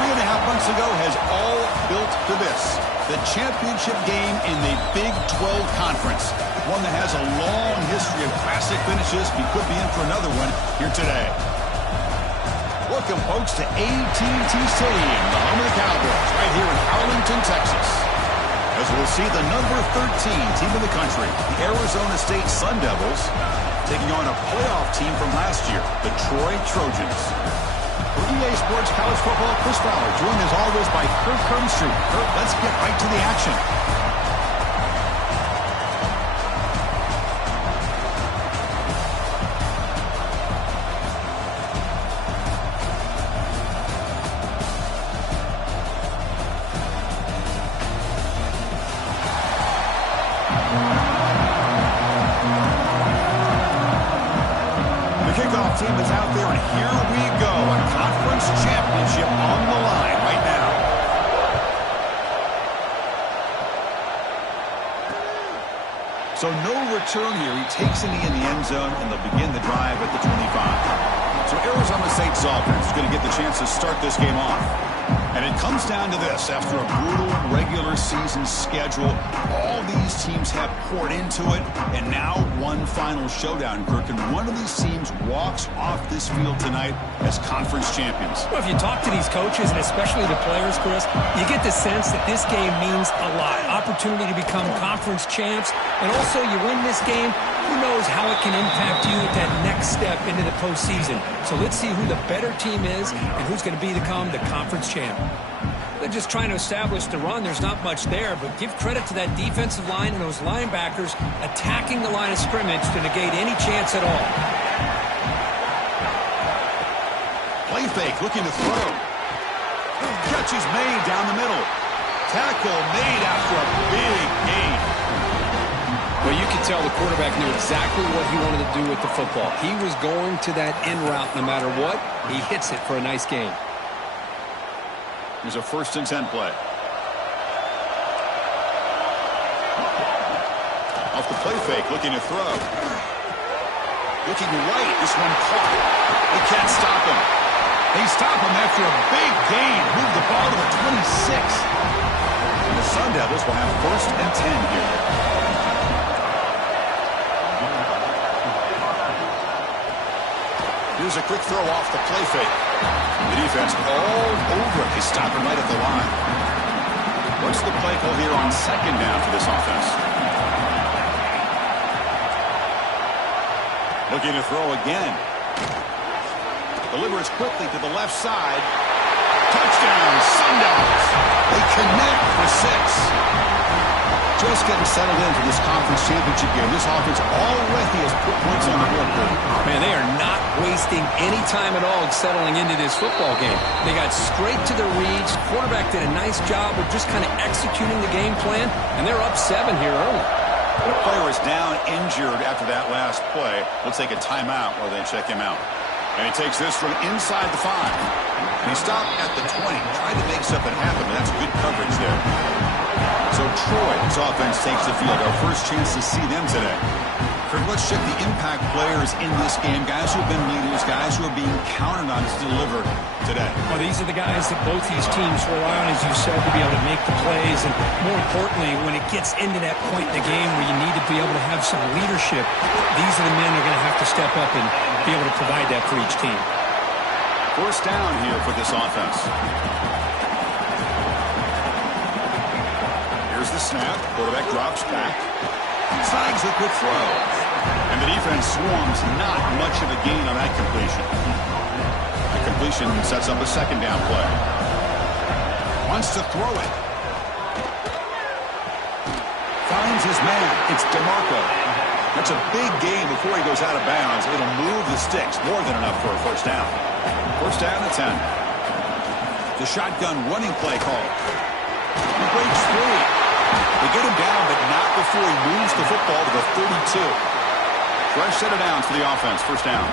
3.5 months ago has all built to this. The championship game in the Big 12 Conference. One that has a long history of classic finishes. We could be in for another one here today. Welcome, folks, to AT&T Stadium, the home of the Cowboys, right here in Arlington, Texas. As we'll see the number 13 team in the country, the Arizona State Sun Devils, taking on a playoff team from last year, the Troy Trojans. For EA Sports College Football, Chris Fowler, joined as always by Kirk Hermstreet. Kirk, let's get right to the action. Team is out there, and here we go. A conference championship on the line right now. So no return here. He takes it in the end zone, and they'll begin the drive at the 25. So Arizona State's offense is going to get the chance to start this game off. And it comes down to this. After a brutal regular season schedule, all these teams have poured into it, and now one final showdown, Kirk, and one of these teams walks off this field tonight as conference champions. Well, if you talk to these coaches, and especially the players, Chris, you get the sense that this game means a lot. Opportunity to become conference champs, and also you win this game, who knows how it can impact you at that next step into the postseason. So let's see who the better team is and who's going to become the conference champ. They're just trying to establish the run. There's not much there, but give credit to that defensive line and those linebackers attacking the line of scrimmage to negate any chance at all. Play fake, looking to throw. Catch is made down the middle. Tackle made after a big gain. Well, you could tell the quarterback knew exactly what he wanted to do with the football. He was going to that end route no matter what. He hits it for a nice gain. Here's a 1st and 10 play. Off the play fake, looking to throw. Looking right, this one caught. They can't stop him. They stop him after a big gain. Move the ball to the 26. And the Sun Devils will have 1st and 10 here. Here's a quick throw off the play fake. The defense all over it. They stop him right at the line. What's the play call here on 2nd down for this offense? Looking to throw again. Delivers quickly to the left side. Touchdown, Sun Devils. They connect for 6. Just getting settled in for this conference championship game. This offense already has put points on the board. Man, they are not wasting any time at all settling into this football game. They got straight to their reads. Quarterback did a nice job of just kind of executing the game plan, and they're up 7 here early. The player is down injured after that last play. We'll take a timeout while they check him out. And he takes this from inside the 5. And he stopped at the 20. Tried to make something happen, but that's good coverage there. So Troy's offense takes the field. Our first chance to see them today. Kirk, let's check the impact players in this game. Guys who have been leaders, guys who are being counted on to deliver today. Well, these are the guys that both these teams rely on, as you said, to be able to make the plays. And more importantly, when it gets into that point in the game where you need to be able to have some leadership, these are the men that are going to have to step up and be able to provide that for each team. 1st down here for this offense. Here's the snap. Quarterback drops back. Snags a quick throw. And the defense swarms. Not much of a gain on that completion. The completion sets up a 2nd down play. Wants to throw it. Finds his man. It's DeMarco. That's a big gain before he goes out of bounds. It'll move the sticks. More than enough for a 1st down. 1st down at 10. The shotgun running play call. He breaks free. They get him down, but not before he moves the football to the 32. Fresh set of downs for the offense. 1st down.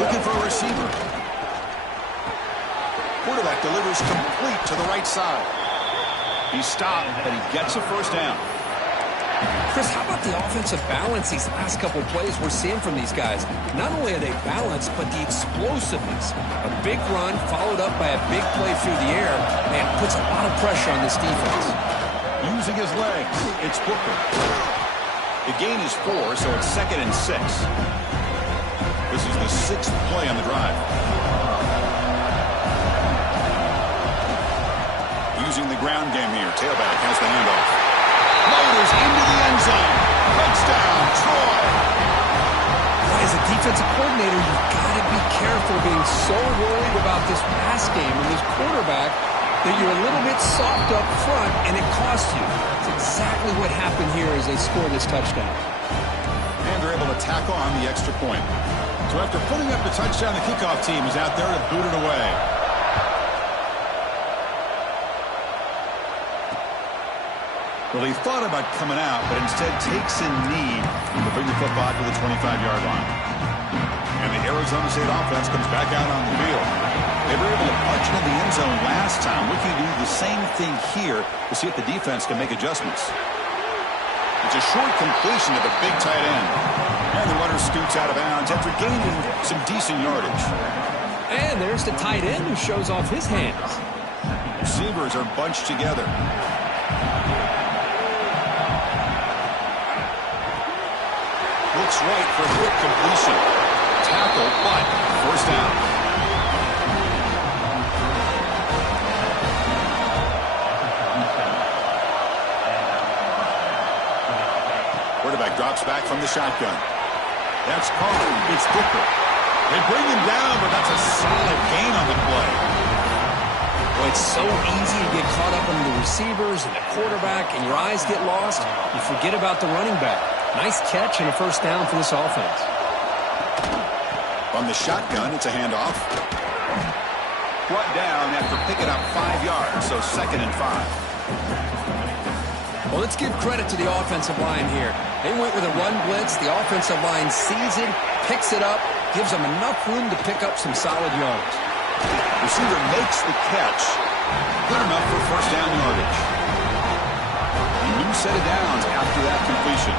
Looking for a receiver. Quarterback delivers complete to the right side. He stopped, but he gets a 1st down. Chris, how about the offensive balance these last couple plays we're seeing from these guys? Not only are they balanced, but the explosiveness. A big run followed up by a big play through the air and puts a lot of pressure on this defense. Using his legs, it's Booker. The gain is 4, so it's 2nd and 6. This is the 6th play on the drive. Using the ground game here. Tailback has the handoff. Motors into the end zone. Touchdown, Troy. As a defensive coordinator, you've got to be careful being so worried about this pass game and this quarterback that you're a little bit soft up front and it costs you. It's exactly what happened here as they score this touchdown. And they're able to tack on the extra point. So after putting up the touchdown, the kickoff team is out there to boot it away. Well, he thought about coming out, but instead takes a knee to bring the football to the 25-yard line. And the Arizona State offense comes back out on the field. They were able to punch it in the end zone last time. Looking to do the same thing here to see if the defense can make adjustments. It's a short completion to the big tight end. And the runner scoots out of bounds after gaining some decent yardage. And there's the tight end who shows off his hands. Receivers are bunched together. Looks right for a quick completion. Tackle, but first down. Quarterback drops back from the shotgun. That's caught. It's Booker. They bring him down, but that's a solid gain on the play. Well, it's so easy to get caught up on the receivers and the quarterback, and your eyes get lost. You forget about the running back. Nice catch and a first down for this offense. On the shotgun, it's a handoff. Brought down after picking up 5 yards, so 2nd and 5. Well, let's give credit to the offensive line here. They went with a run blitz. The offensive line sees it, picks it up, gives them enough room to pick up some solid yards. Receiver makes the catch. Good enough for first down yardage. A new set of downs after that completion.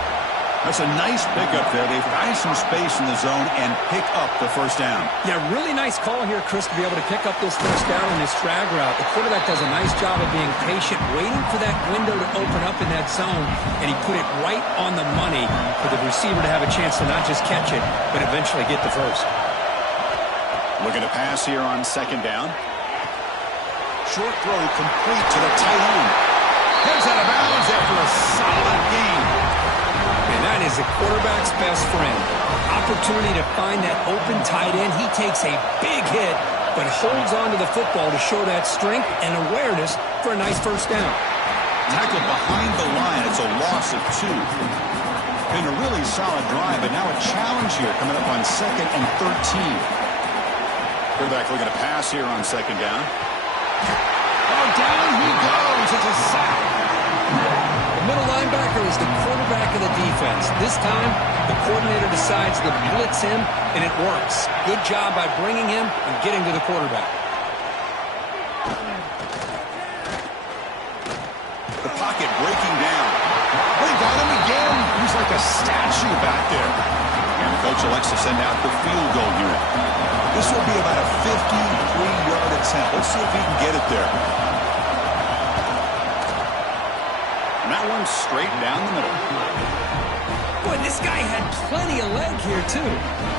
That's a nice pickup there. They find some space in the zone and pick up the first down. Yeah, really nice call here, Chris, to be able to pick up this first down on this drag route. The quarterback does a nice job of being patient, waiting for that window to open up in that zone, and he put it right on the money for the receiver to have a chance to not just catch it, but eventually get the first. Looking to pass here on 2nd down. Short throw complete to the tight end. Heads out of bounds after a solid gain. And that is the quarterback's best friend. Opportunity to find that open tight end. He takes a big hit, but holds on to the football to show that strength and awareness for a nice first down. Tackled behind the line. It's a loss of 2. Been a really solid drive, but now a challenge here coming up on 2nd and 13. Quarterback looking to pass here on 2nd down. Oh, down he goes. It's a sack. The middle linebacker is the quarterback of the defense. This time, the coordinator decides to blitz him, and it works. Good job by bringing him and getting to the quarterback. The pocket breaking down. They got him again. He's like a statue back there. And the coach elects to send out the field goal unit. This will be about a 53-yard attempt. Let's see if he can get it there. And that one's straight down the middle. Boy, this guy had plenty of leg here, too.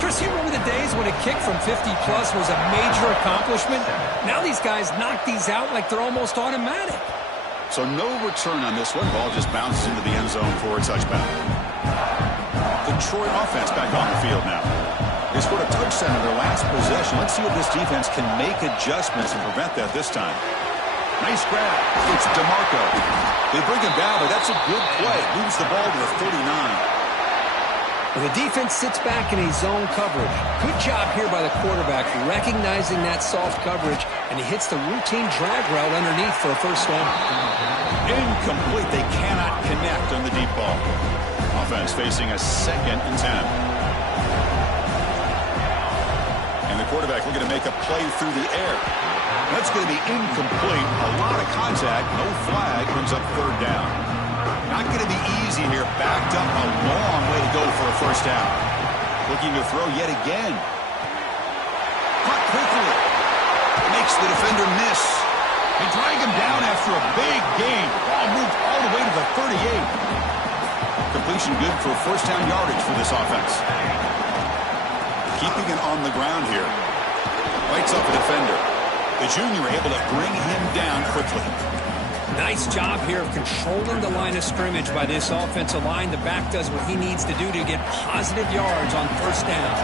Chris, you remember the days when a kick from 50-plus was a major accomplishment? Now these guys knock these out like they're almost automatic. So no return on this one. Ball just bounces into the end zone for a touchback. The Troy offense back on the field now. They scored a touchdown in their last possession. Let's see if this defense can make adjustments and prevent that this time. Nice grab. It's DeMarco. They bring him down, but that's a good play. Moves the ball to the 39. Well, the defense sits back in a zone coverage. Good job here by the quarterback, recognizing that soft coverage, and he hits the routine drag route underneath for a first down. Incomplete. They cannot connect on the deep ball. Offense facing a 2nd and 10. And the quarterback looking to make a play through the air. That's going to be incomplete. A lot of contact. No flag. Brings up 3rd down. Not going to be easy here. Backed up a long way to go for a first down. Looking to throw yet again. Caught quickly. Makes the defender miss. They drag him down after a big gain. Ball moved all the way to the 38. Completion good for first down yardage for this offense. Keeping it on the ground here. Lights up a defender. The junior able to bring him down quickly. Nice job here of controlling the line of scrimmage by this offensive line. The back does what he needs to do to get positive yards on first down.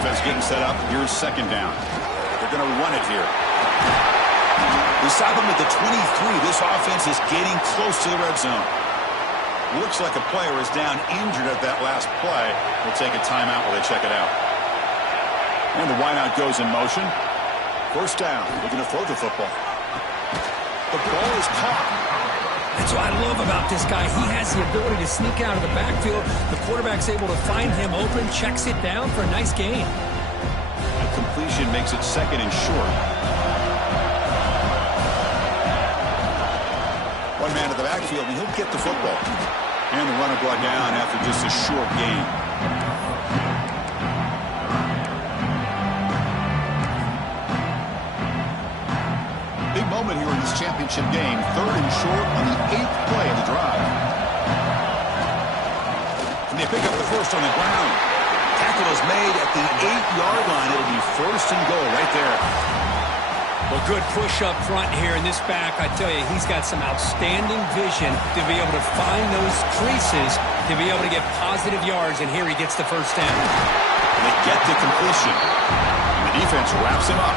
Offense getting set up. Here's second down. They're going to run it here. We stop him at the 23. This offense is getting close to the red zone. Looks like a player is down injured at that last play. We'll take a timeout while they check it out. And the wideout goes in motion. First down. Looking to throw the football. The ball is caught. That's what I love about this guy. He has the ability to sneak out of the backfield. The quarterback's able to find him open, checks it down for a nice gain. A completion makes it second and short. One man to the backfield, and he'll get the football. And the runner brought down after just a short gain. Big moment here in this championship game. Third and short on the 8th play of the drive. And they pick up the first on the ground. Tackle is made at the 8-yard line. It'll be first and goal right there. Well, good push up front here in this back. I tell you, he's got some outstanding vision to be able to find those creases, to be able to get positive yards, and here he gets the first down. And they get the completion. And the defense wraps him up.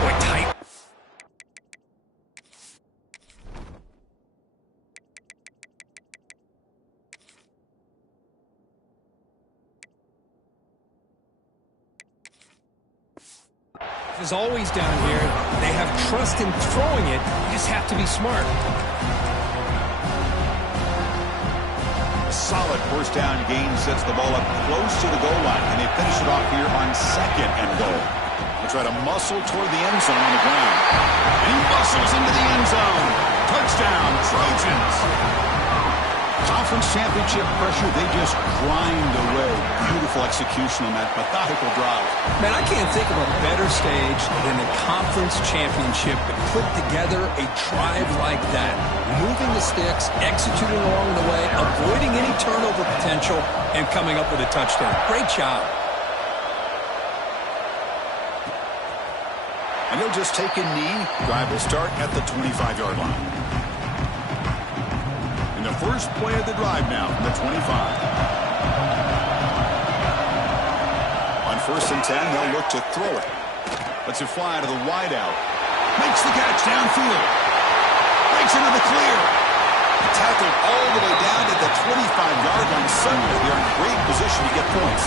Boy, tight. Is always down here. They have trust in throwing it. You just have to be smart. Solid first down gain sets the ball up close to the goal line, and they finish it off here on second and goal. They try to muscle toward the end zone on the ground. And he muscles into the end zone. Touchdown, Trojans. Conference championship pressure, they just grind away. Beautiful execution on that methodical drive. Man, I can't think of a better stage than the conference championship to put together a drive like that. Moving the sticks, executing along the way, avoiding any turnover potential, and coming up with a touchdown. Great job. And they'll just take a knee. Drive will start at the 25-yard line. And the first play of the drive now from the 25. On first and 10, they'll look to throw it. Lets it fly to the wideout. Makes the catch downfield. Breaks into the clear. Tackled all the way down to the 25-yard line. Suddenly, they're in great position to get points.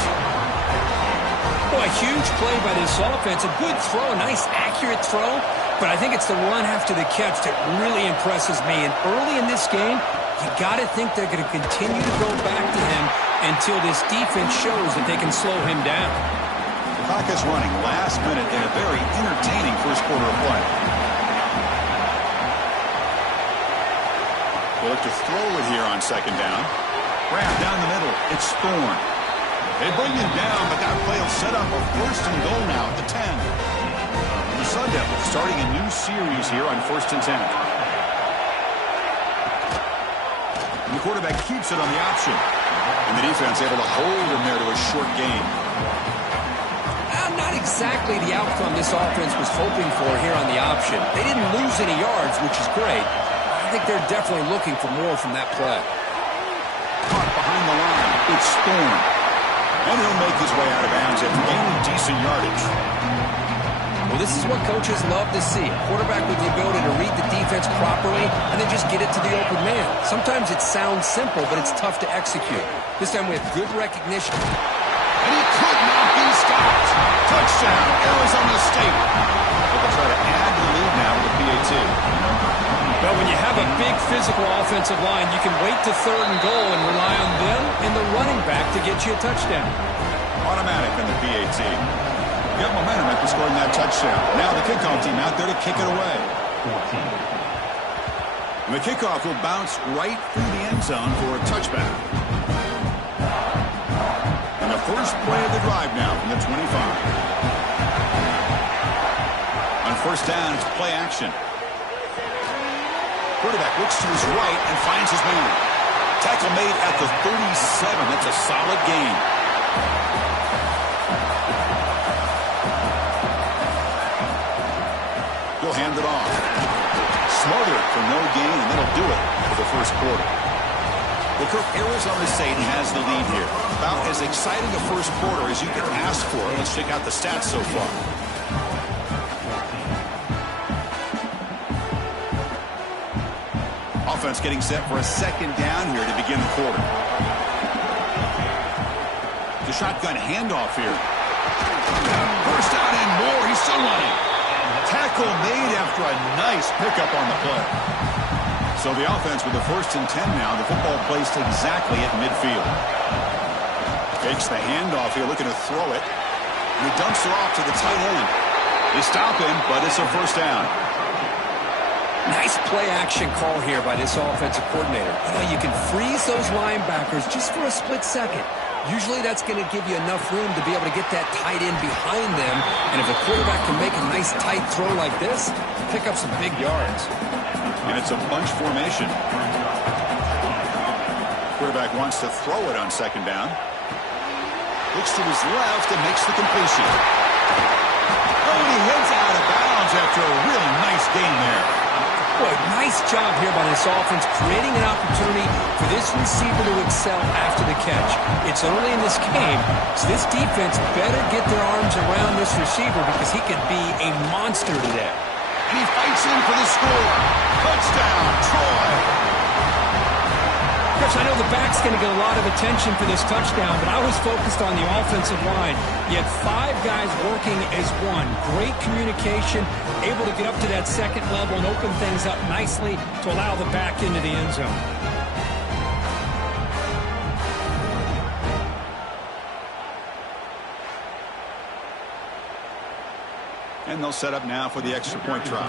Boy, a huge play by this offense. A good throw, a nice, accurate throw. But I think it's the run after the catch that really impresses me. And early in this game, you got to think they're going to continue to go back to him until this defense shows that they can slow him down. The clock is running last minute in a very entertaining first quarter of play. They look to throw it here on second down. Grab down the middle. It's Thorne. They bring him down, but that play will set up a first and goal now at the 10. And the Sun Devils starting a new series here on first and 10. And the quarterback keeps it on the option. And the defense able to hold him there to a short gain. Not exactly the outcome this offense was hoping for here on the option. They didn't lose any yards, which is great. I think they're definitely looking for more from that play. Caught behind the line. It's Thorne. And he'll make his way out of bounds after gaining decent yardage. Well, this is what coaches love to see. A quarterback with the ability to read the defense properly and then just get it to the open man. Sometimes it sounds simple, but it's tough to execute. This time we have good recognition. And he could not be stopped. Touchdown, Arizona State. But they'll try to add the lead now with the PAT. But when you have a big physical offensive line, you can wait to third and goal and rely on them and the running back to get you a touchdown. Automatic in the PAT. Get momentum after scoring that touchdown. Now the kickoff team out there to kick it away. And the kickoff will bounce right through the end zone for a touchback. And the first play of the drive now from the 25. On first down, it's play action. Quarterback looks to his right and finds his man. Tackle made at the 37. That's a solid gain. He'll hand it off. Smothered for no gain, and that'll do it for the first quarter. Well, Kirk, Arizona State has the lead here. About as exciting a first quarter as you can ask for. Let's check out the stats so far. Offense getting set for a second down here to begin the quarter. The shotgun handoff here. First down and more. He's still running. Tackle made after a nice pickup on the play. So the offense with the 1st and 10 now. The football placed exactly at midfield. Takes the handoff here, looking to throw it. And he dumps it off to the tight end. They stop him, but it's a first down. Nice play-action call here by this offensive coordinator. You can freeze those linebackers just for a split second. Usually that's going to give you enough room to be able to get that tight end behind them. And if the quarterback can make a nice tight throw like this, pick up some big yards. And it's a bunch formation. Quarterback wants to throw it on second down. Looks to his left and makes the completion. Oh, and he heads out of bounds after a really nice gain there. Boy, nice job here by this offense, creating an opportunity for this receiver to excel after the catch. It's early in this game, so this defense better get their arms around this receiver because he could be a monster today. And he fights in for the score. Touchdown, Troy. Chris, I know the back's going to get a lot of attention for this touchdown, but I was focused on the offensive line. You had 5 guys working as one. Great communication, able to get up to that second level and open things up nicely to allow the back into the end zone. And they'll set up now for the extra point try.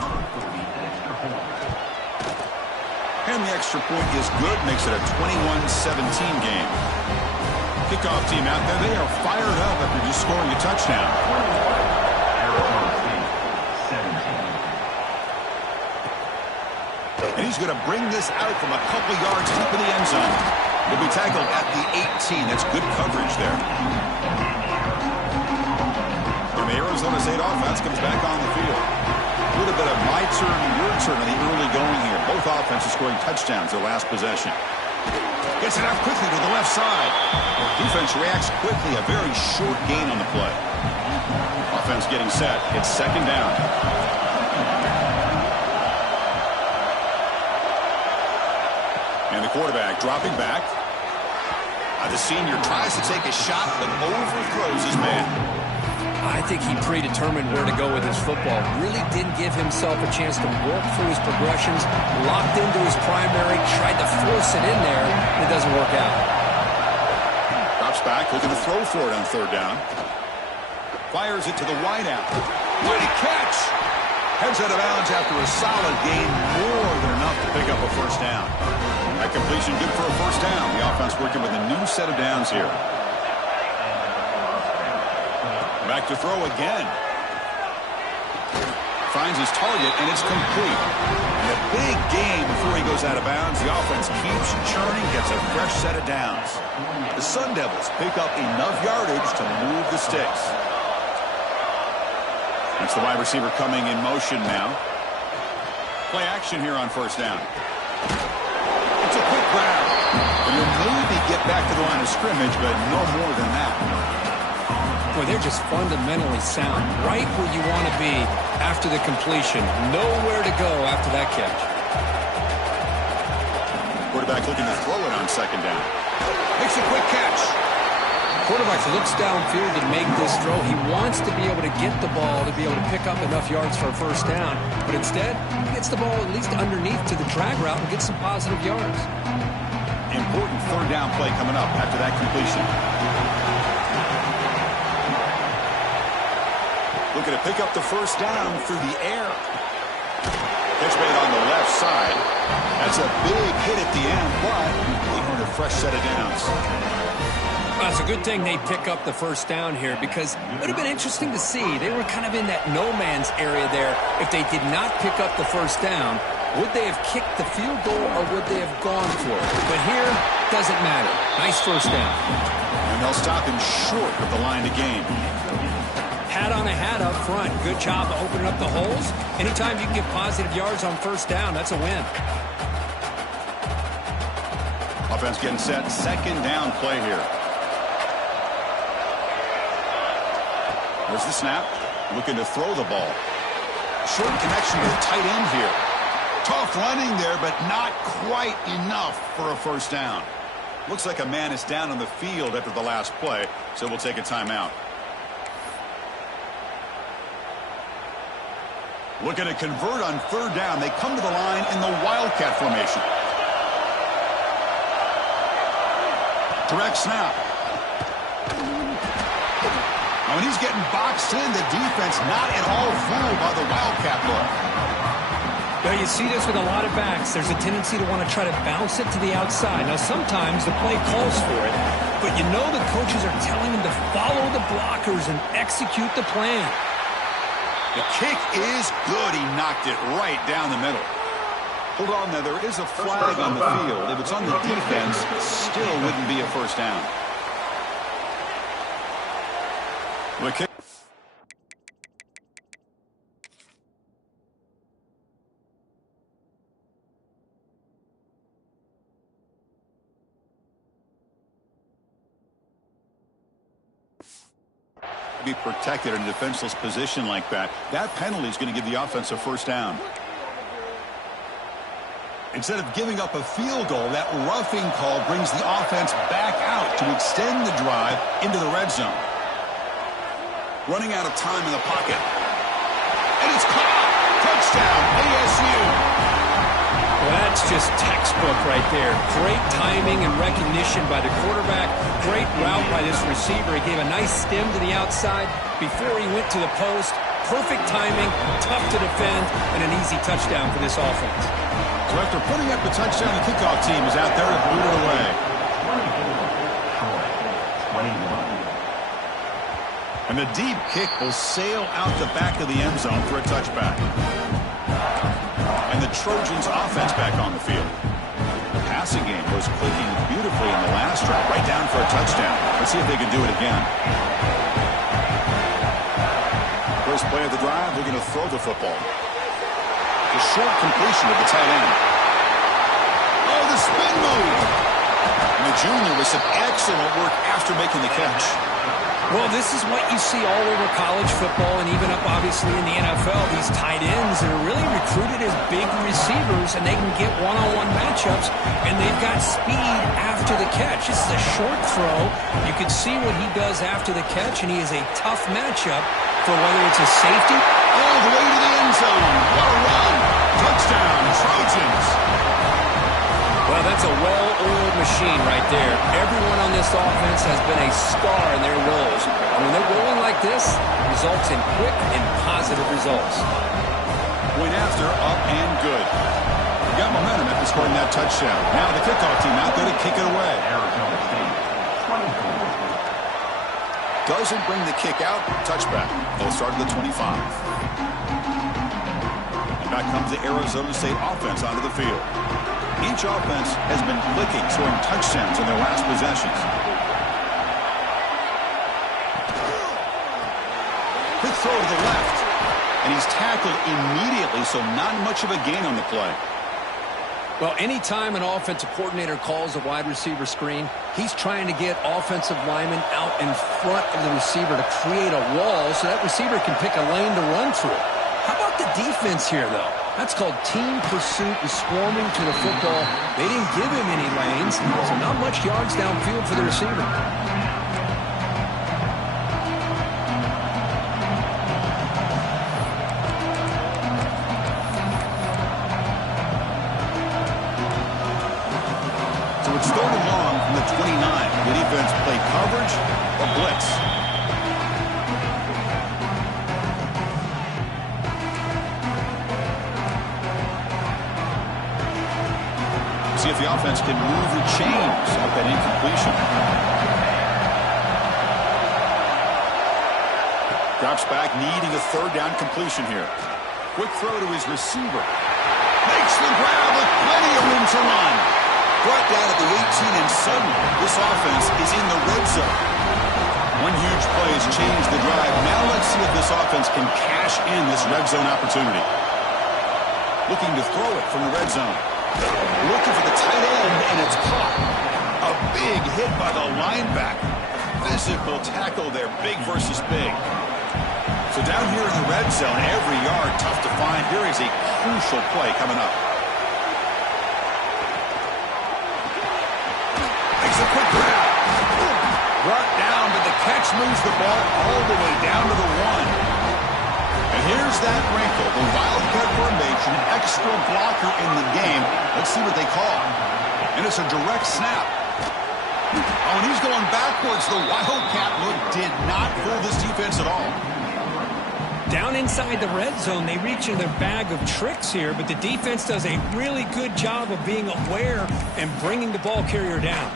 And the extra point is good, makes it a 21-17 game. Kickoff team out there, they are fired up after just scoring a touchdown. And he's going to bring this out from a couple yards deep in the end zone. He'll be tackled at the 18. That's good coverage there. And the Arizona State offense comes back on the field. A little bit of my turn, your turn in the early going here. Both offenses scoring touchdowns their last possession. Gets it out quickly to the left side. Defense reacts quickly. A very short gain on the play. Offense getting set. It's second down. And the quarterback dropping back. The senior tries to take a shot, but overthrows his man. I think he predetermined where to go with his football. Really didn't give himself a chance to work through his progressions. Locked into his primary, tried to force it in there, and it doesn't work out. Drops back, looking to throw for it on third down. Fires it to the wideout. Mighty catch! Heads out of bounds after a solid gain, more than enough to pick up a first down. That completion good for a first down. The offense working with a new set of downs here. Back to throw again. Finds his target, and it's complete. And a big gain before he goes out of bounds. The offense keeps churning, gets a fresh set of downs. The Sun Devils pick up enough yardage to move the sticks. That's the wide receiver coming in motion now. Play action here on first down. It's a quick grab. And he'll maybe get back to the line of scrimmage, but no more than that. Boy, they're just fundamentally sound. Right where you want to be after the completion. Nowhere to go after that catch. Quarterback looking to throw it on second down. Makes a quick catch. Quarterback looks downfield to make this throw. He wants to be able to get the ball to be able to pick up enough yards for a first down. But instead, he gets the ball at least underneath to the drag route and gets some positive yards. Important third down play coming up after that completion. Looking to pick up the first down through the air. Pitch made on the left side. That's a big hit at the end, but they earned a fresh set of downs. Well, it's a good thing they pick up the first down here because it would have been interesting to see. They were kind of in that no man's area there. If they did not pick up the first down, would they have kicked the field goal or would they have gone for it? But here, doesn't matter. Nice first down. And they'll stop him short of the line to gain. Hat on a hat up front. Good job of opening up the holes. Anytime you can get positive yards on first down, that's a win. Offense getting set. Second down play here. There's the snap. Looking to throw the ball. Short connection to the tight end here. Tough running there, but not quite enough for a first down. Looks like a man is down on the field after the last play, so we'll take a timeout. Looking to convert on third down. They come to the line in the Wildcat formation. Direct snap. When he's getting boxed in, the defense not at all fooled by the Wildcat look. Now, you see this with a lot of backs. There's a tendency to want to try to bounce it to the outside. Now, sometimes the play calls for it, but you know the coaches are telling them to follow the blockers and execute the plan. The kick is good. He knocked it right down the middle. Hold on there. There is a flag on the field. If it's on the defense, it still wouldn't be a first down. The kick. Be protected in a defenseless position like that. That penalty is going to give the offense a first down. Instead of giving up a field goal, that roughing call brings the offense back out to extend the drive into the red zone. Running out of time in the pocket. And it's caught. Touchdown, ASU. Well, that's just textbook right there. Great timing and recognition by the quarterback. Great route by this receiver. He gave a nice stem to the outside before he went to the post. Perfect timing, tough to defend, and an easy touchdown for this offense. So after putting up the touchdown, the kickoff team is out there to boot it away. 21. And the deep kick will sail out the back of the end zone for a touchback. And the Trojans offense back on the field. The passing game was clicking beautifully in the last drive, right down for a touchdown. Let's see if they can do it again. First play of the drive, they're going to throw the football. The short completion of the tight end. Oh, the spin move. And the junior with some excellent work after making the catch. Well, this is what you see all over college football and even up, obviously, in the NFL. These tight ends that are really recruited as big receivers, and they can get one-on-one matchups, and they've got speed after the catch. This is a short throw. You can see what he does after the catch, and he is a tough matchup for whether it's a safety. All the way to the end zone. What a run. Touchdown, Trojans. Well, that's a well-oiled machine right there. Everyone on this offense has been a star in their roles. And when they're rolling like this, it results in quick and positive results. Point after, up and good. We got momentum after scoring that touchdown. Now the kickoff team out there to kick it away. Arizona State, 24. Doesn't bring the kick out. Touchback. They'll start at the 25. And back comes the Arizona State offense onto the field. Each offense has been clicking, scoring touchdowns in their last possessions. Quick throw to the left. And he's tackled immediately, so not much of a gain on the play. Well, anytime an offensive coordinator calls a wide receiver screen, he's trying to get offensive linemen out in front of the receiver to create a wall so that receiver can pick a lane to run through. How about the defense here, though? That's called team pursuit and swarming to the football. They didn't give him any lanes, so not much yards downfield for the receiver. So it's third and long from the 29. The defense play coverage or blitz. See if the offense can move the chains of that incompletion. Drops back, needing a third down completion here. Quick throw to his receiver. Makes the grab with plenty of room to run. Brought down at the 18, and suddenly this offense is in the red zone. One huge play has changed the drive. Now let's see if this offense can cash in this red zone opportunity. Looking to throw it from the red zone. Looking for the tight end, and it's caught. A big hit by the linebacker. Physical tackle there, big versus big. So down here in the red zone, every yard tough to find. Here is a crucial play coming up. Makes a quick grab. Brought down, but the catch moves the ball all the way down to the 1. And here's that wrinkle, the wildcat formation, extra blocker in the game. Let's see what they call. And it's a direct snap. Oh, and he's going backwards. The wildcat look did not fool this defense at all. Down inside the red zone, they reach in their bag of tricks here, but the defense does a really good job of being aware and bringing the ball carrier down.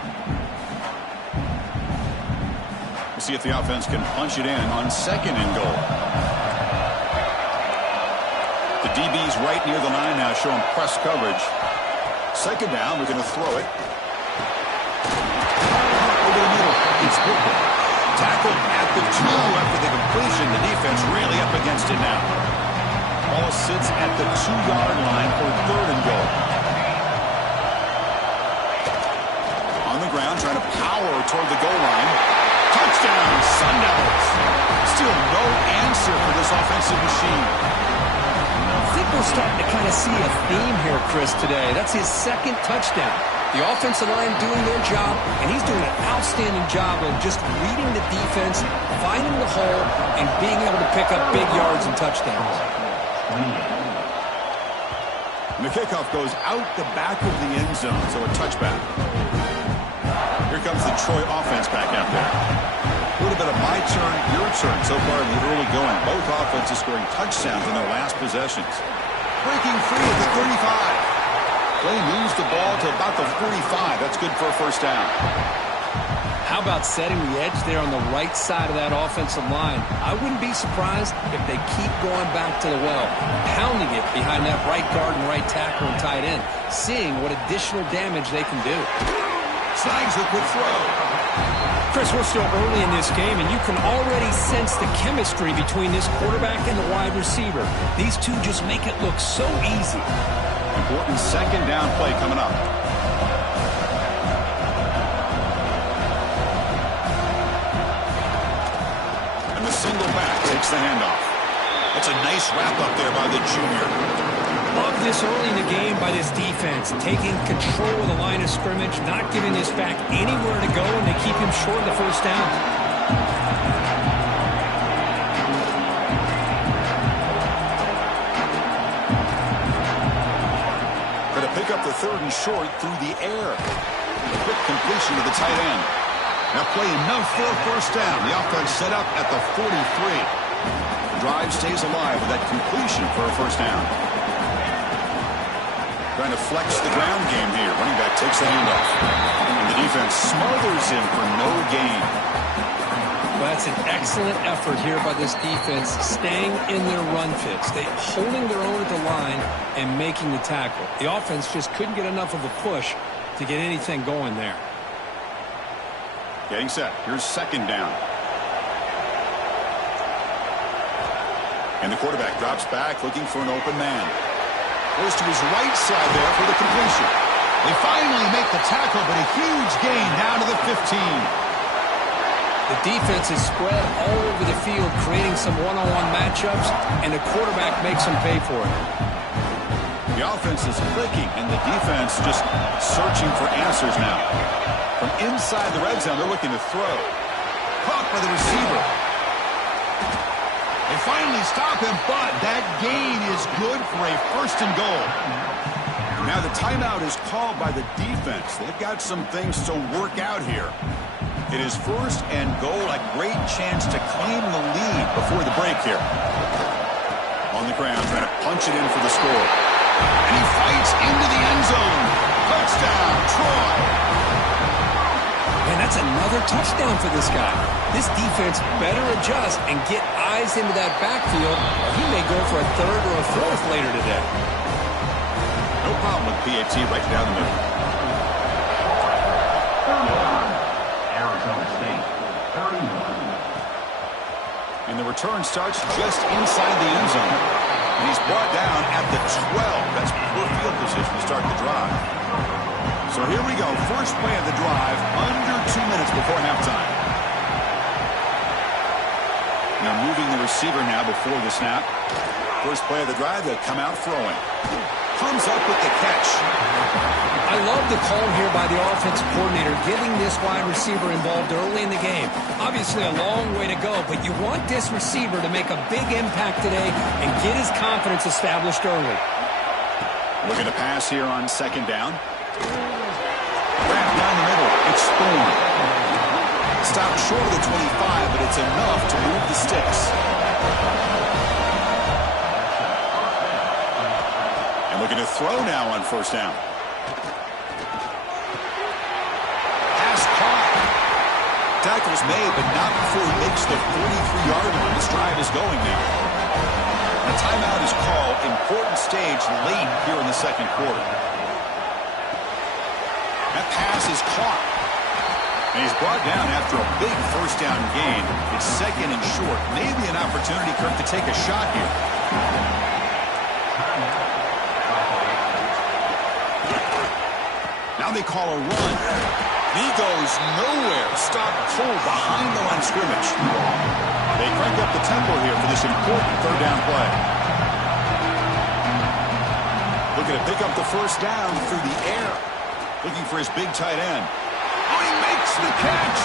We'll see if the offense can punch it in on 2nd and goal. The DB's right near the line now, showing press coverage. 2nd down, we're going to throw it. Over the middle, it's good. Tackled at the 2 after the completion. The defense really up against it now. Ball sits at the 2-yard line for 3rd and goal. On the ground, trying to power toward the goal line. Touchdown, Sun Devils. Still no answer for this offensive machine. I think we're starting to kind of see a theme here, Chris, today. That's his 2nd touchdown. The offensive line doing their job, and he's doing an outstanding job of just reading the defense, finding the hole, and being able to pick up big yards and touchdowns. And the kickoff goes out the back of the end zone, so a touchback. Here comes the Troy offense back out there. A little bit of my turn, your turn so far in the early going. Both offenses scoring touchdowns in their last possessions. Breaking free at the 35. Play moves the ball to about the 45. That's good for a 1st down. How about setting the edge there on the right side of that offensive line? I wouldn't be surprised if they keep going back to the well, pounding it behind that right guard and right tackle and tight end, seeing what additional damage they can do. Snags a quick throw. Chris, we're still early in this game, and you can already sense the chemistry between this quarterback and the wide receiver. These two just make it look so easy. Important 2nd down play coming up. And the single back takes the handoff. That's a nice wrap up there by the junior. Love this early in the game by this defense, taking control of the line of scrimmage, not giving this back anywhere to go, and they keep him short of the 1st down. Pick up the 3rd and short through the air. A quick completion to the tight end. Now play enough for a 1st down. The offense set up at the 43. The drive stays alive with that completion for a 1st down. Trying to flex the ground game here. Running back takes the handoff. And the defense smothers him for no gain. Well, that's an excellent effort here by this defense, staying in their run fits. They're holding their own at the line and making the tackle. The offense just couldn't get enough of a push to get anything going there. Getting set. Here's 2nd down. And the quarterback drops back, looking for an open man. Goes to his right side there for the completion. They finally make the tackle, but a huge gain down to the 15. The defense is spread all over the field, creating some one-on-one matchups, and the quarterback makes them pay for it. The offense is clicking, and the defense just searching for answers now. From inside the red zone, they're looking to throw. Caught by the receiver. They finally stop him, but that gain is good for a 1st and goal. Now the timeout is called by the defense. They've got some things to work out here. It is 1st and goal, a great chance to claim the lead before the break here. On the ground, trying to punch it in for the score. And he fights into the end zone. Touchdown, another touchdown for this guy. This defense better adjust and get eyes into that backfield, or he may go for a third or a fourth later today. No problem with PAT right down the middle. Arizona State, 31. And the return starts just inside the end zone. And he's brought down at the 12. That's poor field position to start the drive. So here we go. First play of the drive, under 2 minutes before halftime. Now moving the receiver now before the snap. First play of the drive, they'll come out throwing. Comes up with the catch. I love the call here by the offensive coordinator, getting this wide receiver involved early in the game. Obviously a long way to go, but you want this receiver to make a big impact today and get his confidence established early. Looking to pass here on second down. Wrapped down the middle. It's Thorne. Stopped short of the 25, but it's enough to move the sticks. And looking to throw now on first down. Pass caught. Tackle's made, but not before he makes the 43-yard line. This drive is going now. A timeout is called. Important stage late here in the second quarter. That pass is caught. And he's brought down after a big first down gain. It's second and short. Maybe an opportunity, Kirk, to take a shot here. Now they call a run. He goes nowhere. Stop cold behind the line of scrimmage. They crank up the tempo here for this important third down play. Looking to pick up the first down through the air. Looking for his big tight end. Oh, he makes the catch.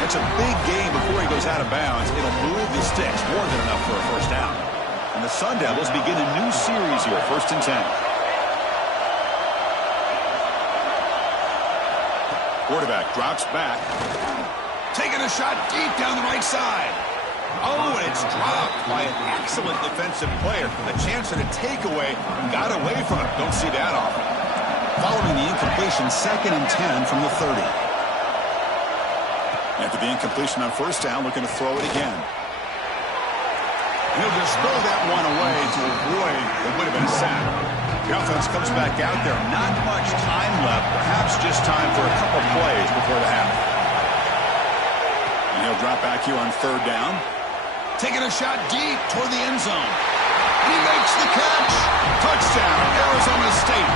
That's a big gain before he goes out of bounds. It'll move the sticks. More than enough for a first down. And the Sun Devils begin a new series here. 1st and 10. Quarterback drops back. Taking a shot deep down the right side. Oh, and it's dropped by an excellent defensive player. A chance at a takeaway. Got away from it. Don't see that often. Following the incompletion, 2nd and 10 from the 30. After the incompletion on first down, looking to throw it again. He'll just throw that one away to avoid what would have been a sack. The offense comes back out there. Not much time left. Perhaps just time for a couple plays before the half. And he'll drop back here on third down. Taking a shot deep toward the end zone. He makes the catch. Touchdown, Arizona State.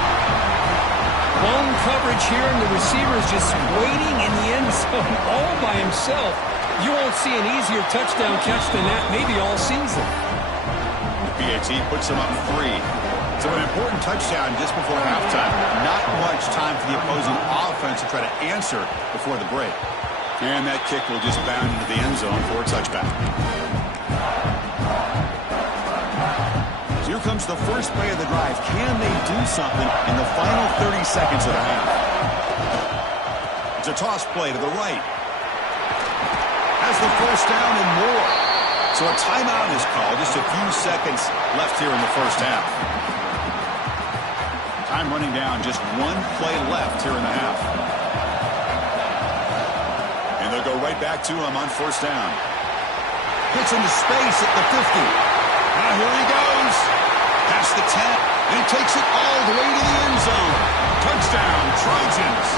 Lone coverage here, and the receiver is just waiting in the end zone all by himself. You won't see an easier touchdown catch than that maybe all season. PAT puts him up 3. So an important touchdown just before halftime. Not much time for the opposing offense to try to answer before the break. And that kick will just bound into the end zone for a touchback. Here comes the first play of the drive. Can they do something in the final 30 seconds of the half? It's a toss play to the right. Has the first down and more. So a timeout is called. Just a few seconds left here in the first half. Time running down. Just one play left here in the half. And they'll go right back to him on first down. Hits into space at the 50. Now here he goes. Past the 10. And he takes it all the way to the end zone. Touchdown, Trojans.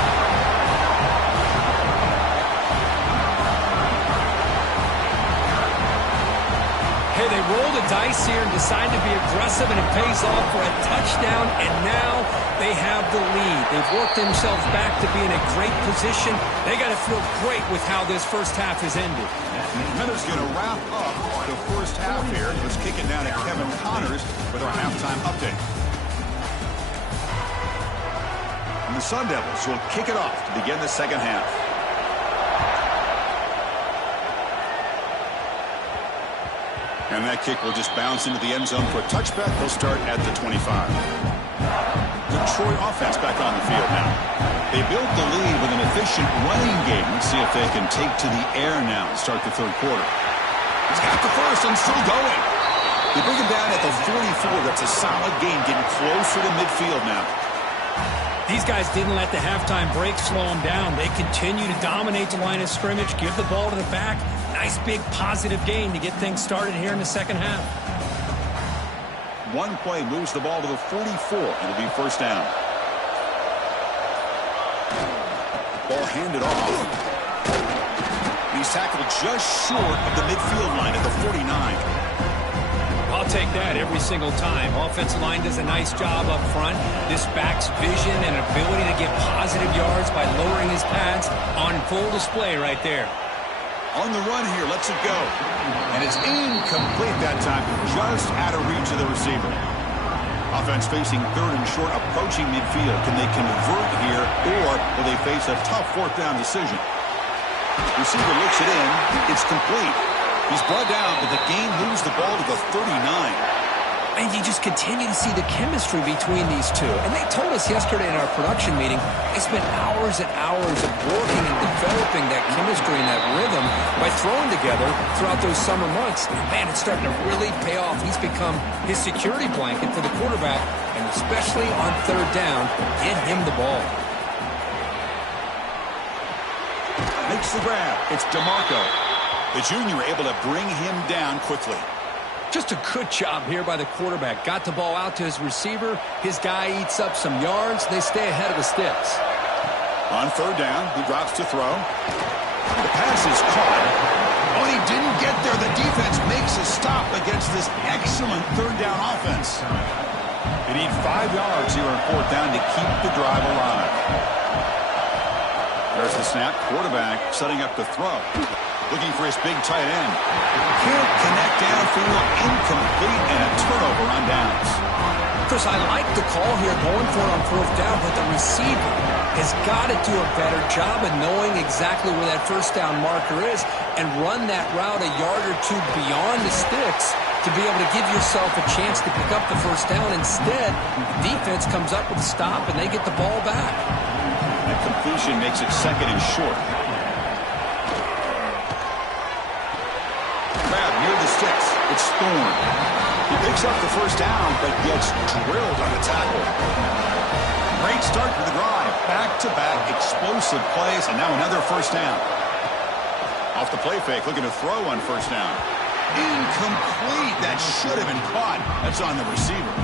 Hey, they roll the dice here and decide to be aggressive, and it pays off for a touchdown, and now they have the lead. They've worked themselves back to be in a great position. They got to feel great with how this first half has ended. Miller's going to wrap up the first half here. Let's kick it down to Kevin Connors with our halftime update. And the Sun Devils will kick it off to begin the second half. And that kick will just bounce into the end zone for a touchback. They'll start at the 25. The Troy offense back on the field now. They built the lead with an efficient running game. Let's see if they can take to the air now and start the third quarter. He's got the first and still going. They bring him down at the 44. That's a solid gain, getting closer to midfield now. These guys didn't let the halftime break slow them down. They continue to dominate the line of scrimmage, give the ball to the back. Nice big positive gain to get things started here in the second half. One play moves the ball to the 44. It'll be first down. Ball handed off. He's tackled just short of the midfield line at the 49. I'll take that every single time. Offensive line does a nice job up front. This back's vision and ability to get positive yards by lowering his pads on full display right there. On the run here, lets it go. And it's incomplete that time, just out of reach of the receiver. Offense facing third and short, approaching midfield. Can they convert here, or will they face a tough fourth down decision? Receiver looks it in. It's complete. He's brought down, but the game moves the ball to the 39. And you just continue to see the chemistry between these two. And they told us yesterday in our production meeting, they spent hours and hours of working and developing that chemistry and that rhythm by throwing together throughout those summer months. Man, it's starting to really pay off. He's become his security blanket for the quarterback, and especially on third down, get him the ball. Makes the grab. It's DeMarco. The junior able to bring him down quickly. Just a good job here by the quarterback. Got the ball out to his receiver. His guy eats up some yards. They stay ahead of the sticks. On third down, he drops to throw. The pass is caught. Oh, and he didn't get there. The defense makes a stop against this excellent third down offense. They need 5 yards here on fourth down to keep the drive alive. There's the snap. Quarterback setting up to throw. Looking for his big tight end. Can't connect downfield. Incomplete, and a turnover on downs. Chris, I like the call here going for it on fourth down, but the receiver has got to do a better job of knowing exactly where that first down marker is and run that route a yard or two beyond the sticks to be able to give yourself a chance to pick up the first down. Instead, the defense comes up with a stop, and they get the ball back. That completion makes it second and short. Grab near the sticks. It's Thorne. He picks up the first down, but gets drilled on the tackle. Great start to the drive. Back-to-back explosive plays, and now another first down. Off the play fake, looking to throw on first down. Incomplete. That should have been caught. That's on the receiver.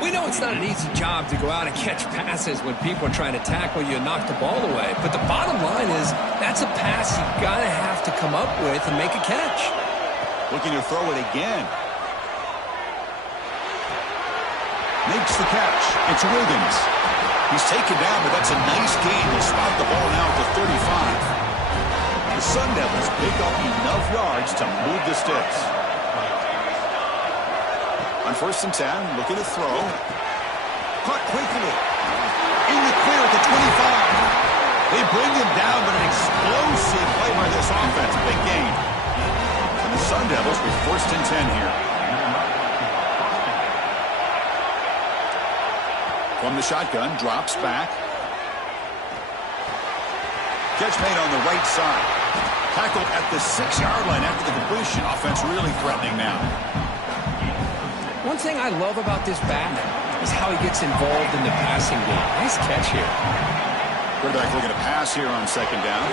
We know it's not an easy job to go out and catch passes when people are trying to tackle you and knock the ball away. But the bottom line is that's a pass you've got to have to come up with and make a catch. Looking to throw it again. Makes the catch. It's Wiggins. He's taken down, but that's a nice gain. He'll spot the ball now at the 35. The Sun Devils pick up enough yards to move the sticks. On first and 10, looking to throw. Caught quickly. In the clear at the 25. They bring him down, but an explosive play by this offense. Big gain. And the Sun Devils with first and 10 here. From the shotgun, drops back. Catch made on the right side. Tackled at the 6-yard line after the completion. Offense really threatening now. One thing I love about this back is how he gets involved in the passing game. Nice catch here. Quarterback looking to pass here on second down.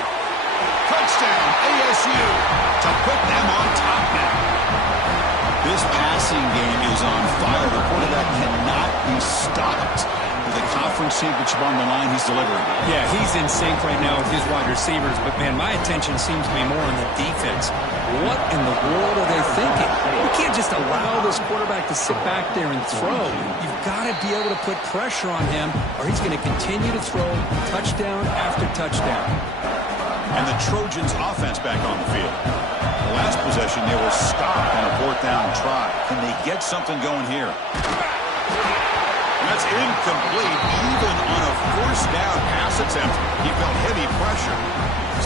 Touchdown, ASU, to put them on top now. This passing game is on fire. The quarterback cannot be stopped. With the conference championship on the line, he's delivering. Yeah, he's in sync right now with his wide receivers. But, man, my attention seems to be more on the defense. What in the world are they thinking? You can't just allow this quarterback to sit back there and throw. You've got to be able to put pressure on him, or he's going to continue to throw touchdown after touchdown. And the Trojans' offense back on the field. The last possession, they were stopped on a fourth down try. Can they get something going here? And that's incomplete. Even on a first down pass attempt, he felt heavy pressure.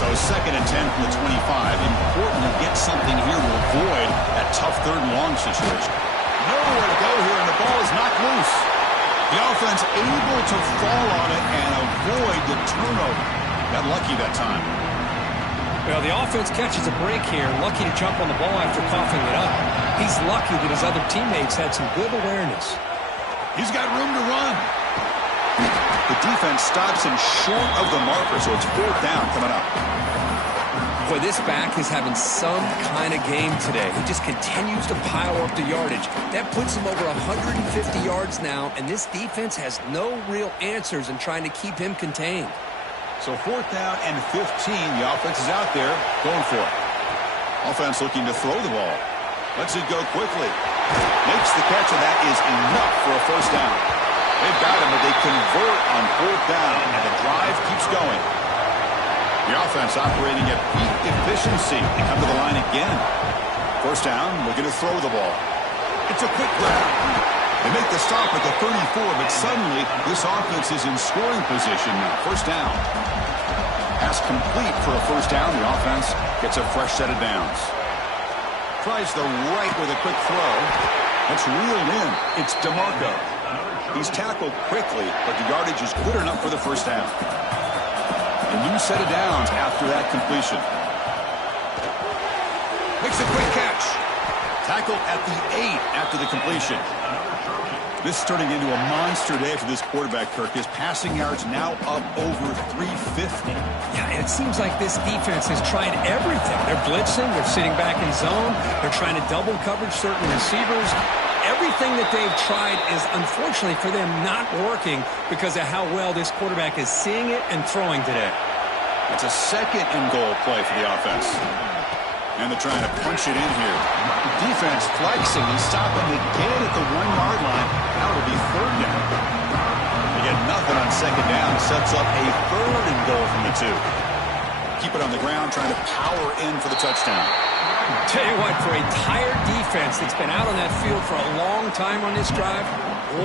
So second and 10 from the 25. Important to get something here to avoid that tough third and long situation. Nowhere to go here, and the ball is knocked loose. The offense able to fall on it and avoid the turnover. Got lucky that time. Well, the offense catches a break here. Lucky to jump on the ball after coughing it up. He's lucky that his other teammates had some good awareness. He's got room to run. and stops him short of the marker, so it's 4th down coming up. Boy, this back is having some kind of game today. He just continues to pile up the yardage. That puts him over 150 yards now, and this defense has no real answers in trying to keep him contained. So 4th down and 15. The offense is out there going for it. Offense looking to throw the ball. Lets it go quickly. Makes the catch, and that is enough for a 1st down. They've got him, but they convert on 4th down, and the drive keeps going. The offense operating at peak efficiency. They come to the line again. 1st down, looking to throw the ball. It's a quick grab. They make the stop at the 34, but suddenly this offense is in scoring position now. 1st down. Pass complete for a 1st down. The offense gets a fresh set of downs. Tries the right with a quick throw. That's reeled in. It's DeMarco. He's tackled quickly, but the yardage is good enough for the 1st down. A new set of downs after that completion. Makes a quick catch. Tackled at the 8 after the completion. This is turning into a monster day for this quarterback, Kirk. His passing yards now up over 350. Yeah, and it seems like this defense has tried everything. They're blitzing, they're sitting back in zone, they're trying to double coverage certain receivers. Everything that they've tried is, unfortunately for them, not working because of how well this quarterback is seeing it and throwing today. It's a 2nd and goal play for the offense. And they're trying to punch it in here. Defense flexing and stopping again at the 1-yard line. Now it'll be 3rd down. They get nothing on 2nd down. Sets up a 3rd and goal from the 2. Keep it on the ground, trying to power in for the touchdown. Tell you what, for a tired defense that's been out on that field for a long time on this drive,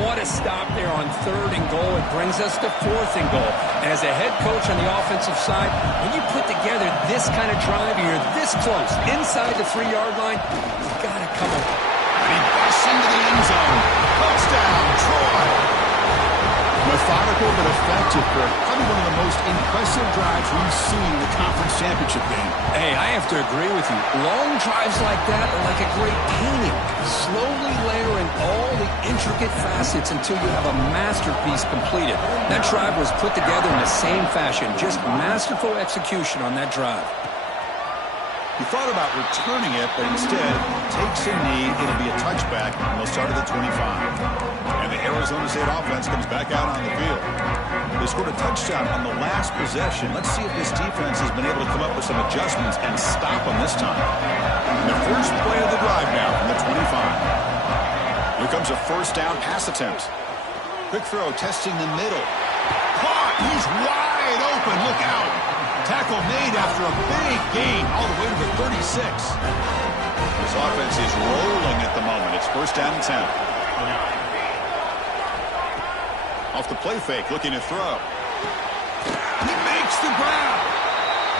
what a stop there on 3rd and goal. It brings us to 4th and goal. And as a head coach on the offensive side, when you put together this kind of drive, you're this close, inside the 3-yard line, you've got to come up. And he busts into the end zone. Touchdown, Troy! Methodical but effective, Kirk. Probably one of the most impressive drives we've seen in the conference championship game. Hey, I have to agree with you. Long drives like that are like a great painting. Slowly layering all the intricate facets until you have a masterpiece completed. That drive was put together in the same fashion. Just masterful execution on that drive. He thought about returning it, but instead takes a knee. It'll be a touchback, and they'll start at the 25. And the Arizona State offense comes back out on the field. They scored a touchdown on the last possession. Let's see if this defense has been able to come up with some adjustments and stop them this time. And the first play of the drive now from the 25. Here comes a 1st down pass attempt. Quick throw, testing the middle. Caught! He's wide open. Look out! Tackle made after a big gain all the way to the 36. This offense is rolling at the moment. It's 1st down and 10. Off the play fake, looking to throw. He makes the grab.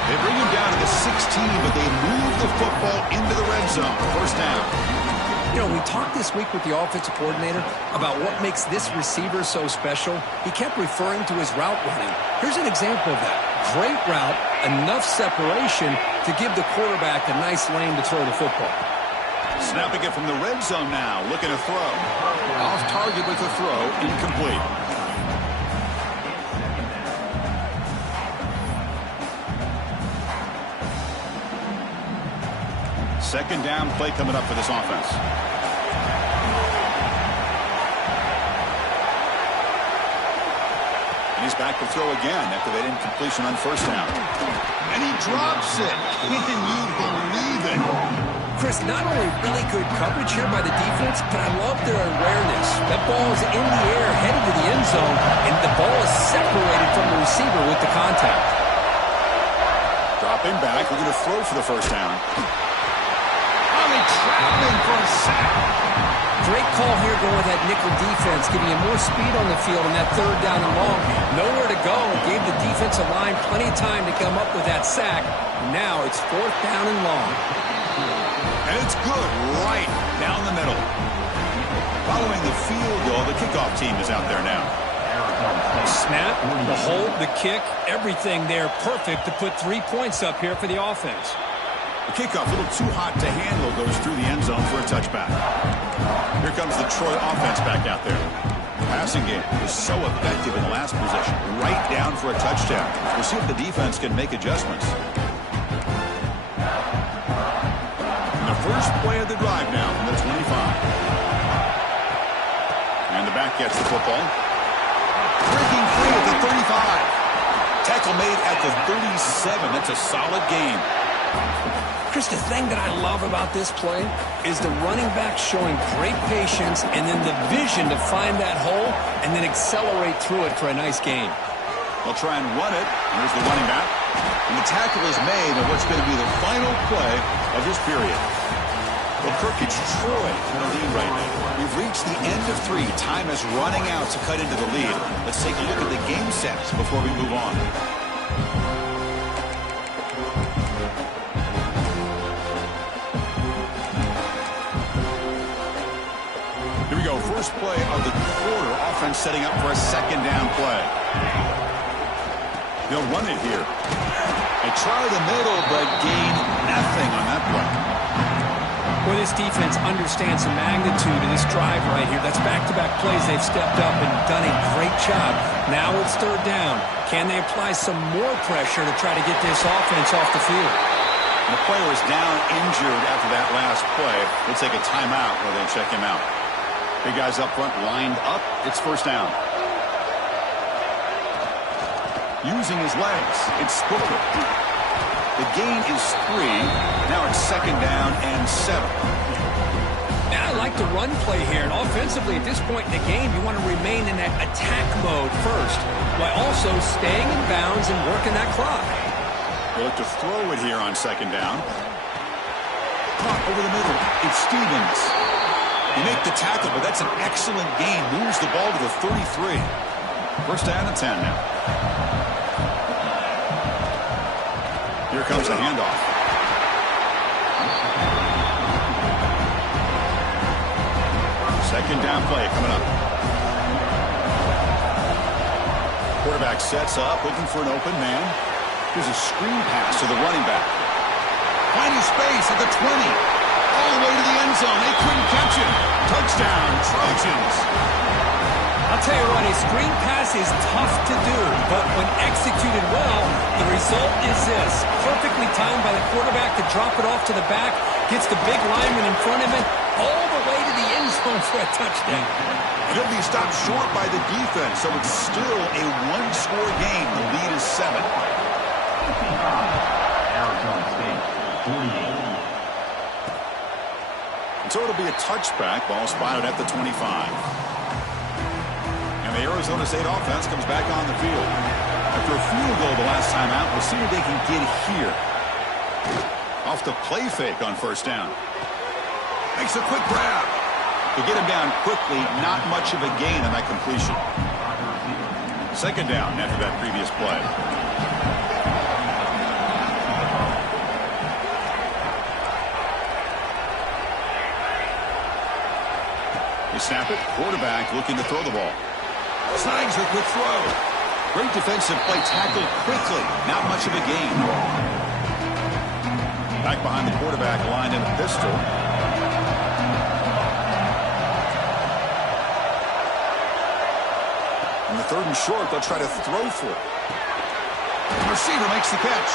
They bring him down to the 16, but they move the football into the red zone. 1st down. You know, we talked this week with the offensive coordinator about what makes this receiver so special. He kept referring to his route running. Here's an example of that. Great route, enough separation to give the quarterback a nice lane to throw the football. Snapping it from the red zone now, looking to throw. Off target with the throw, incomplete. Second down play coming up for this offense. And he's back to throw again after that incompletion on 1st down. And he drops it. Can you believe it? Chris, not only really good coverage here by the defense, but I love their awareness. That ball is in the air, headed to the end zone, and the ball is separated from the receiver with the contact. Dropping back, we're going to throw for the 1st down. Trapping for a sack. Great call here going with that nickel defense, giving you more speed on the field on that 3rd down and long. Nowhere to go. Gave the defensive line plenty of time to come up with that sack. Now it's 4th down and long. And it's good right down the middle. Following the field goal, the kickoff team is out there now. Snap, the hold, the kick, everything there perfect to put 3 points up here for the offense. The kickoff, a little too hot to handle, goes through the end zone for a touchback. Here comes the Troy offense back out there. Passing game was so effective in the last possession. Right down for a touchdown. We'll see if the defense can make adjustments. And the first play of the drive now from the 25. And the back gets the football. Breaking free at the 35. Tackle made at the 37. That's a solid gain. Chris, the thing that I love about this play is the running back showing great patience and then the vision to find that hole and then accelerate through it for a nice gain. They'll try and run it. Here's the running back. And the tackle is made on what's going to be the final play of this period. Well, Kirk, it's Troy in the lead right now. We've reached the end of 3. Time is running out to cut into the lead. Let's take a look at the game sets before we move on. Here we go. First play of the quarter. Offense setting up for a second down play. They'll run it here. They try the middle, but gain nothing on that play. Well, this defense understands the magnitude of this drive right here. That's back-to-back plays. They've stepped up and done a great job. Now it's third down. Can they apply some more pressure to try to get this offense off the field? And the player is down injured after that last play. They take a timeout where they check him out. Big guys up front lined up. It's first down. Using his legs, it's Booker. The gain is 3. Now it's second down and 7. Now I like the run play here. And offensively, at this point in the game, you want to remain in that attack mode first, while also staying in bounds and working that clock. They look to throw it here on second down. Caught over the middle. It's Stevens. You make the tackle, but that's an excellent gain. Moves the ball to the 33. First down and 10 now. Here comes the handoff. Second down play coming up. Quarterback sets up, looking for an open man. Here's a screen pass to the running back. Finding space at the 20. All the way to the end zone. They couldn't catch him. Touchdown, Trojans. I'll tell you what, a screen pass is tough to do, but when executed well, the result is this. Perfectly timed by the quarterback to drop it off to the back, gets the big lineman in front of him, all the way to the end zone for a touchdown. He'll be stopped short by the defense, so it's still a one-score game. The lead is 7. Arizona State, 48. And so it'll be a touchback. Ball spotted at the 25. And the Arizona State offense comes back on the field. After a field goal the last time out, we'll see what they can get here. Off the play fake on first down. Makes a quick grab. To get him down quickly, not much of a gain on that completion. Second down after that previous play. They snap it. Quarterback looking to throw the ball. Snags a quick throw. Great defensive play, tackled quickly. Not much of a gain. Back behind the quarterback line in a pistol. On the third and short, they'll try to throw for it. The receiver makes the catch.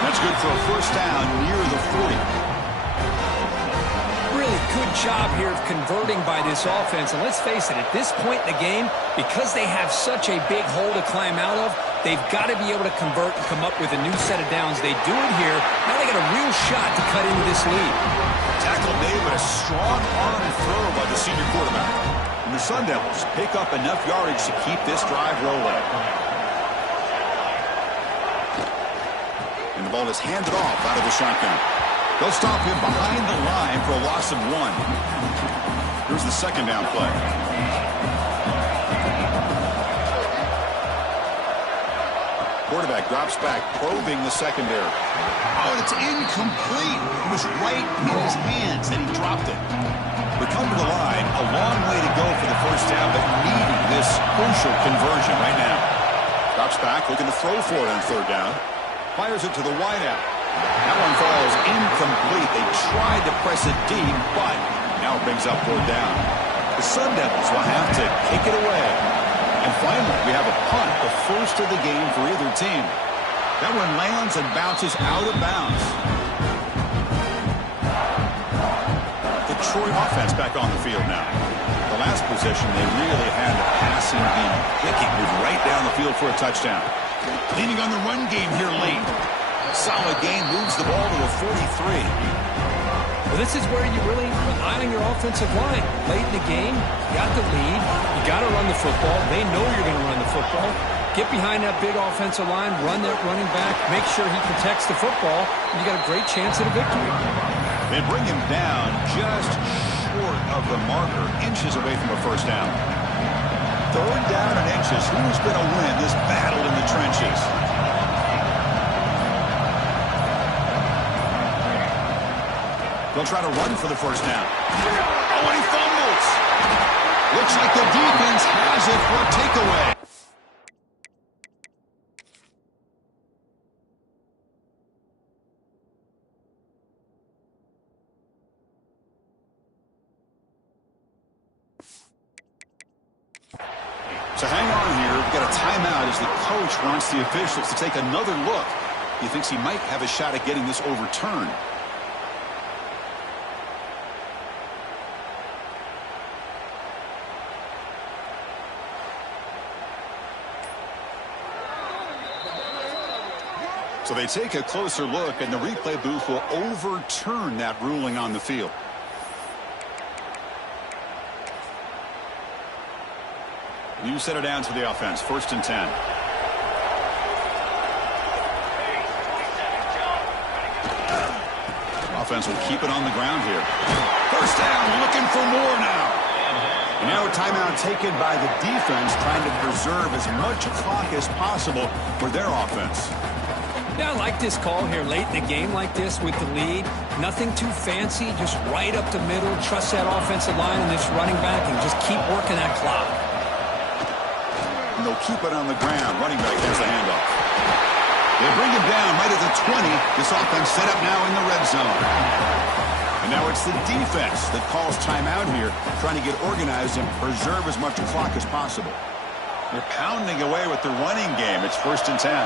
That's good for a first down near the 40. Really good job here of converting by this offense. And let's face it, at this point in the game, because they have such a big hole to climb out of, they've got to be able to convert and come up with a new set of downs. They do it here. Now they got a real shot to cut into this lead. Tackle made with a strong arm throw by the senior quarterback. And the Sun Devils pick up enough yardage to keep this drive rolling. And the ball is handed off out of the shotgun. They'll stop him behind the line for a loss of 1. Here's the second down play. Quarterback drops back, probing the secondary. Oh, it's incomplete. It was right in his hands, and he dropped it. We come to the line, a long way to go for the first down, but needing this crucial conversion right now. Drops back, looking to throw for it on third down. Fires it to the wideout. That one falls incomplete. They tried to press it deep, but now it brings up fourth down. The Sun Devils will have to kick it away. And finally, we have a punt, the first of the game for either team. That one lands and bounces out of bounds. The Troy offense back on the field now. The last possession, they really had a passing game. Clicking, moved right down the field for a touchdown. Leaning on the run game here late. Solid gain, moves the ball to the 43. Well, this is where you really rely on your offensive line. Late in the game, you got the lead. You got to run the football. They know you're going to run the football. Get behind that big offensive line, run that running back, make sure he protects the football, and you got a great chance at a victory. They bring him down just short of the marker, inches away from a first down. Third down and inches. Who's going to win this battle in the trenches? They'll try to run for the first down. Oh, and he fumbles. Looks like the defense has it for a takeaway. So hang on here. We've got a timeout as the coach wants the officials to take another look. He thinks he might have a shot at getting this overturned. So they take a closer look, and the replay booth will overturn that ruling on the field. You set it down to the offense. 1st and 10. Offense will keep it on the ground here. First down, looking for more now. And now a timeout taken by the defense, trying to preserve as much clock as possible for their offense. Yeah, I like this call here late in the game like this with the lead. Nothing too fancy, just right up the middle. Trust that offensive line and this running back and just keep working that clock. And they'll keep it on the ground. Running back has the handoff. They bring him down right at the 20. This offense set up now in the red zone. And now it's the defense that calls timeout here, trying to get organized and preserve as much clock as possible. They're pounding away with the running game. It's 1st and 10.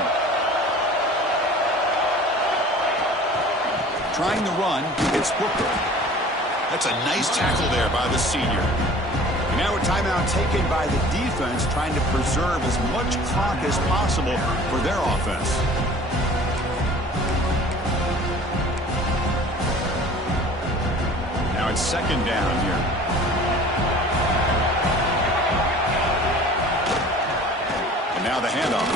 Trying to run, it's Booker. That's a nice tackle there by the senior. And now a timeout taken by the defense, trying to preserve as much clock as possible for their offense. Now it's 2nd down here. And now the handoff.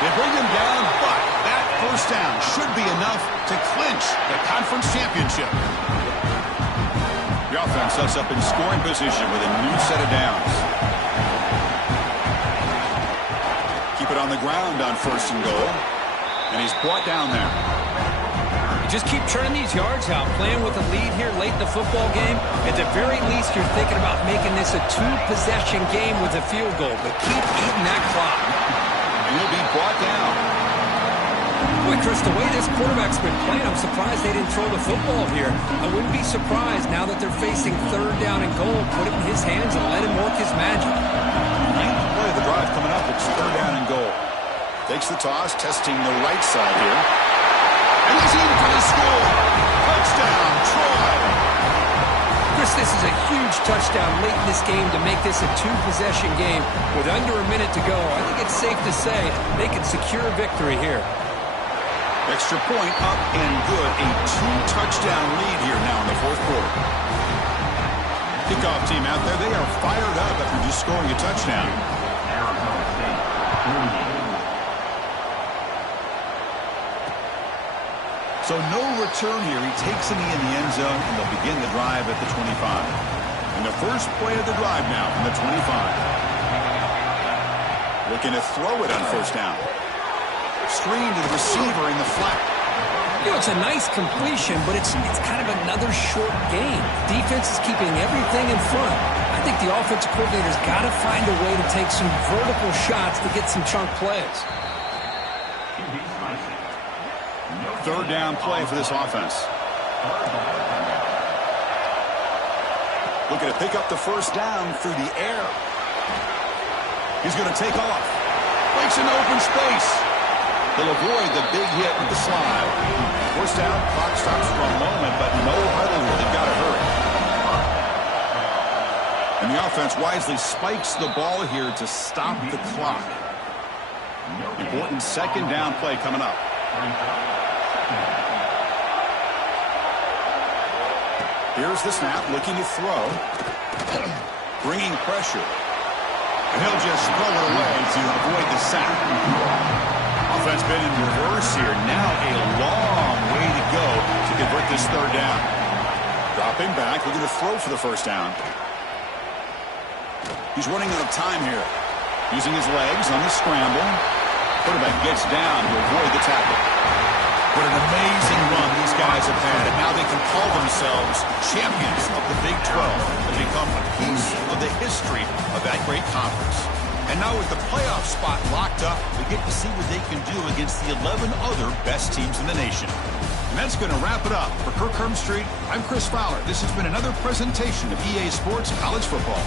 They bring him down, but that first down should be enough to clinch the conference championship. The offense sets up in scoring position with a new set of downs. Keep it on the ground on 1st and goal. And he's brought down there. Just keep turning these yards out, playing with a lead here late in the football game. At the very least, you're thinking about making this a 2-possession game with a field goal, but keep eating that clock. And he'll be brought down. Boy, Chris, the way this quarterback's been playing, I'm surprised they didn't throw the football here. I wouldn't be surprised now that they're facing 3rd down and goal. Put it in his hands and let him work his magic. 9th play of the drive coming up. It's 3rd down and goal. Takes the toss, testing the right side here. And he's in for the score. Touchdown, Troy. Chris, this is a huge touchdown late in this game to make this a 2-possession game. With under a minute to go, I think it's safe to say they can secure a victory here. Extra point up and good. A 2-touchdown lead here now in the 4th quarter. Kickoff team out there. They are fired up after just scoring a touchdown. So no return here. He takes it in the end zone, and they'll begin the drive at the 25. And the first play of the drive now from the 25. Looking to throw it on 1st down. Screen to the receiver in the flat. You know, it's a nice completion, but it's kind of another short game. Defense is keeping everything in front. I think the offensive coordinator's got to find a way to take some vertical shots to get some chunk plays. 3rd down play for this offense. Looking to pick up the first down through the air. He's going to take off. Breaks an open space. They'll avoid the big hit with the slide. First down, clock stops for a moment, but no huddle here. They've got to hurry. And the offense wisely spikes the ball here to stop the clock. Important second down play coming up. Here's the snap, looking to throw. Bringing pressure. And he'll just throw it away to avoid the sack. Offense been in reverse here. Now a long way to go to convert this third down. Dropping back, looking to throw for the first down. He's running out of time here. Using his legs on the scramble. Quarterback gets down to avoid the tackle. What an amazing run these guys have had, and now they can call themselves champions of the Big 12 and become a piece of the history of that great conference. And now with the playoff spot locked up, we get to see what they can do against the 11 other best teams in the nation. And that's going to wrap it up. For Kirk Hermstreet, I'm Chris Fowler. This has been another presentation of EA Sports College Football.